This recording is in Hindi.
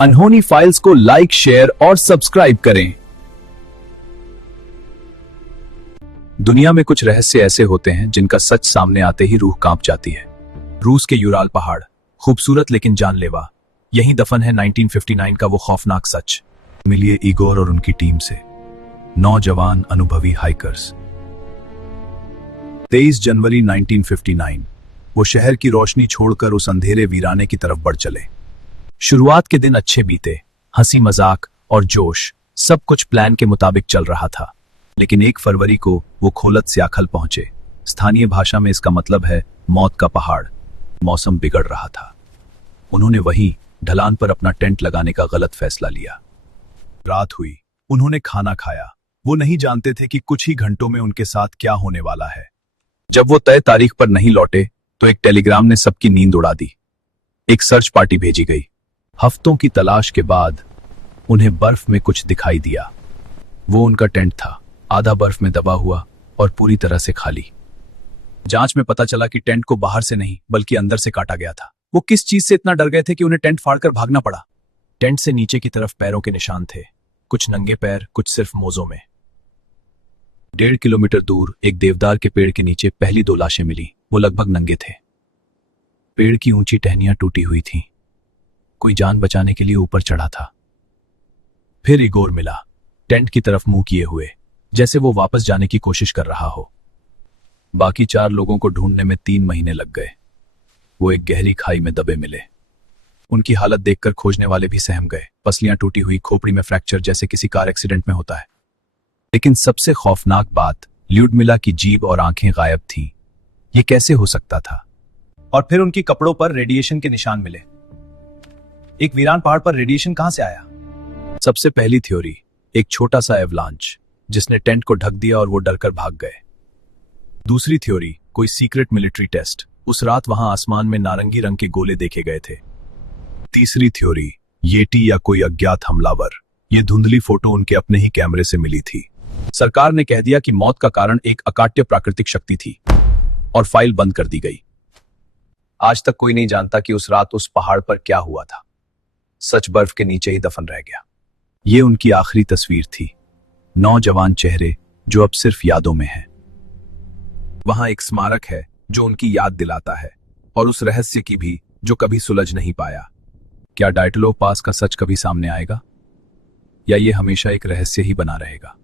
अनहोनी फाइल्स को लाइक, शेयर और सब्सक्राइब करें। दुनिया में कुछ रहस्य ऐसे होते हैं जिनका सच सामने आते ही रूह कांप जाती है। रूस के यूराल पहाड़, खूबसूरत लेकिन जानलेवा। यहीं दफन है 1959 का वो खौफनाक सच। मिलिए इगोर और उनकी टीम से, नौजवान अनुभवी हाइकर्स। 23 जनवरी 1959 वो शहर की रोशनी छोड़कर उस अंधेरे वीराने की तरफ बढ़ चले। शुरुआत के दिन अच्छे बीते, हंसी मजाक और जोश, सब कुछ प्लान के मुताबिक चल रहा था। लेकिन 1 फरवरी को वो खोलत स्याखल पहुंचे। स्थानीय भाषा में इसका मतलब है मौत का पहाड़। मौसम बिगड़ रहा था। उन्होंने वहीं ढलान पर अपना टेंट लगाने का गलत फैसला लिया। रात हुई, उन्होंने खाना खाया। वो नहीं जानते थे कि कुछ ही घंटों में उनके साथ क्या होने वाला है। जब वो तय तारीख पर नहीं लौटे तो एक टेलीग्राम ने सबकी नींद उड़ा दी। एक सर्च पार्टी भेजी गई। हफ्तों की तलाश के बाद उन्हें बर्फ में कुछ दिखाई दिया। वो उनका टेंट था, आधा बर्फ में दबा हुआ और पूरी तरह से खाली। जांच में पता चला कि टेंट को बाहर से नहीं बल्कि अंदर से काटा गया था। वो किस चीज से इतना डर गए थे कि उन्हें टेंट फाड़कर भागना पड़ा। टेंट से नीचे की तरफ पैरों के निशान थे, कुछ नंगे पैर, कुछ सिर्फ मोजों में। 1.5 किलोमीटर दूर एक देवदार के पेड़ के नीचे पहली 2 लाशें मिली। वो लगभग नंगे थे। पेड़ की ऊंची टहनियां टूटी हुई थीं। कोई जान बचाने के लिए ऊपर चढ़ा था। फिर इगोर मिला, टेंट की तरफ मुंह किए हुए, जैसे वो वापस जाने की कोशिश कर रहा हो। बाकी 4 लोगों को ढूंढने में 3 महीने लग गए। वो एक गहरी खाई में दबे मिले। उनकी हालत देखकर खोजने वाले भी सहम गए। पसलियां टूटी हुई, खोपड़ी में फ्रैक्चर, जैसे किसी कार एक्सीडेंट में होता है। लेकिन सबसे खौफनाक बात, ल्यूडमिला की जीभ और आंखें गायब थीं। ये कैसे हो सकता था? और फिर उनकी कपड़ों पर रेडिएशन के निशान मिले। एक वीरान पहाड़ पर रेडिएशन कहां से आया? सबसे पहली थ्योरी, एक छोटा सा एवलांच जिसने टेंट को ढक दिया और वो डरकर भाग गए। दूसरी थ्योरी, कोई सीक्रेट मिलिट्री टेस्ट। उस रात वहां आसमान में नारंगी रंग के गोले देखे गए थे। तीसरी थ्योरी, येटी या कोई अज्ञात हमलावर। ये धुंधली फोटो उनके अपने ही कैमरे से मिली थी। सरकार ने कह दिया कि मौत का कारण एक अकाट्य प्राकृतिक शक्ति थी और फाइल बंद कर दी गई। आज तक कोई नहीं जानता कि उस रात उस पहाड़ पर क्या हुआ था। सच बर्फ के नीचे ही दफन रह गया। ये उनकी आखिरी तस्वीर थी, नौजवान चेहरे जो अब सिर्फ यादों में हैं। वहां एक स्मारक है जो उनकी याद दिलाता है, और उस रहस्य की भी जो कभी सुलझ नहीं पाया। क्या डाइटलो पास का सच कभी सामने आएगा, या ये हमेशा एक रहस्य ही बना रहेगा?